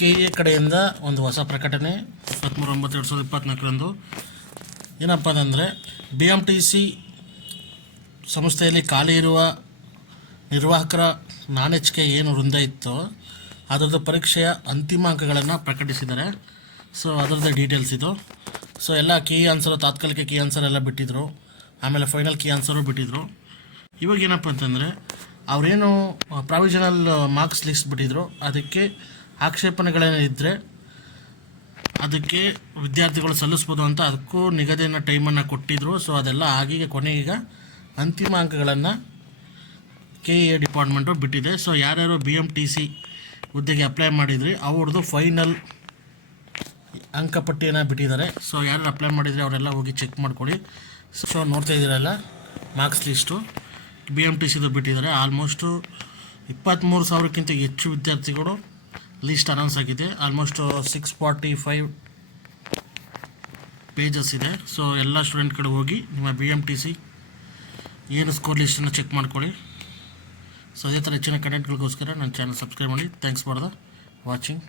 KA ಕಡೆಯಿಂದ ಒಂದು ಹೊಸ ಪ್ರಕಟಣೆ 23/9/2024 ಏನಪ್ಪ ಅಂದರೆ BMTC ಸಂಸ್ಥೆಯಲ್ಲಿ ಖಾಲಿ ಇರುವ ನಿರ್ವಾಹಕರ ನಾನೆಚ್ಕೆ ಏನು ವೃಂದ ಇತ್ತೋ ಅದರದ್ದು ಪರೀಕ್ಷೆಯ ಅಂತಿಮ ಅಂಕಗಳನ್ನು ಪ್ರಕಟಿಸಿದ್ದಾರೆ. ಸೊ ಅದರದ್ದು ಡೀಟೇಲ್ಸ್ ಇದು. ಸೊ ಎಲ್ಲ ಕೀ ಆನ್ಸರು, ತಾತ್ಕಾಲಿಕ ಕೀ ಆನ್ಸರ್ ಎಲ್ಲ ಬಿಟ್ಟಿದ್ದರು, ಆಮೇಲೆ ಫೈನಲ್ ಕೀ ಆನ್ಸರು ಬಿಟ್ಟಿದ್ದರು. ಇವಾಗ ಏನಪ್ಪ ಅಂತಂದರೆ ಅವರೇನು ಪ್ರಾವಿಷನಲ್ ಮಾರ್ಕ್ಸ್ ಲಿಸ್ಟ್ ಬಿಟ್ಟಿದ್ರು, ಅದಕ್ಕೆ ಆಕ್ಷೇಪಣೆಗಳೇನಿದ್ದರೆ ಅದಕ್ಕೆ ವಿದ್ಯಾರ್ಥಿಗಳು ಸಲ್ಲಿಸ್ಬೋದು ಅಂತ ಅದಕ್ಕೂ ನಿಗದಿನ ಟೈಮನ್ನು ಕೊಟ್ಟಿದ್ದರು. ಸೊ ಅದೆಲ್ಲ ಆಗಿ ಕೊನೆಗೀಗ ಅಂತಿಮ ಅಂಕಗಳನ್ನು KA ಡಿಪಾರ್ಟ್ಮೆಂಟು ಬಿಟ್ಟಿದೆ. ಸೊ ಯಾರ್ಯಾರು BMTC ಹುದ್ದೆಗೆ ಅಪ್ಲೈ ಮಾಡಿದ್ರಿ ಅವ್ರದ್ದು ಫೈನಲ್ ಅಂಕಪಟ್ಟಿಯನ್ನು ಬಿಟ್ಟಿದ್ದಾರೆ. ಸೊ ಯಾರು ಅಪ್ಲೈ ಮಾಡಿದರೆ ಅವರೆಲ್ಲ ಹೋಗಿ ಚೆಕ್ ಮಾಡ್ಕೊಳ್ಳಿ. ಸೊ ನೋಡ್ತಾ ಇದ್ದೀರಲ್ಲ ಮಾರ್ಕ್ಸ್ ಲಿಸ್ಟು BMTCದು ಬಿಟ್ಟಿದ್ದಾರೆ. ಆಲ್ಮೋಸ್ಟು 23,000ಕ್ಕಿಂತ ಹೆಚ್ಚು ವಿದ್ಯಾರ್ಥಿಗಳು ಲಿಸ್ಟ್ ಅನೌನ್ಸ್ ಆಗಿದೆ. ಆಲ್ಮೋಸ್ಟು 645 ಪೇಜಸ್ ಇದೆ. ಸೊ ಎಲ್ಲ ಸ್ಟೂಡೆಂಟ್ಗಳು ಹೋಗಿ ನಿಮ್ಮ BMTC ಏನು ಸ್ಕೋರ್ ಲಿಸ್ಟನ್ನು ಚೆಕ್ ಮಾಡ್ಕೊಳ್ಳಿ. ಸೊ ಅದೇ ಥರ ಹೆಚ್ಚಿನ ಕಂಟೆಂಟ್ಗಳಿಗೋಸ್ಕರ ನನ್ನ ಚಾನಲ್ ಸಬ್ಸ್ಕ್ರೈಬ್ ಮಾಡಿ. Thanks for the watching.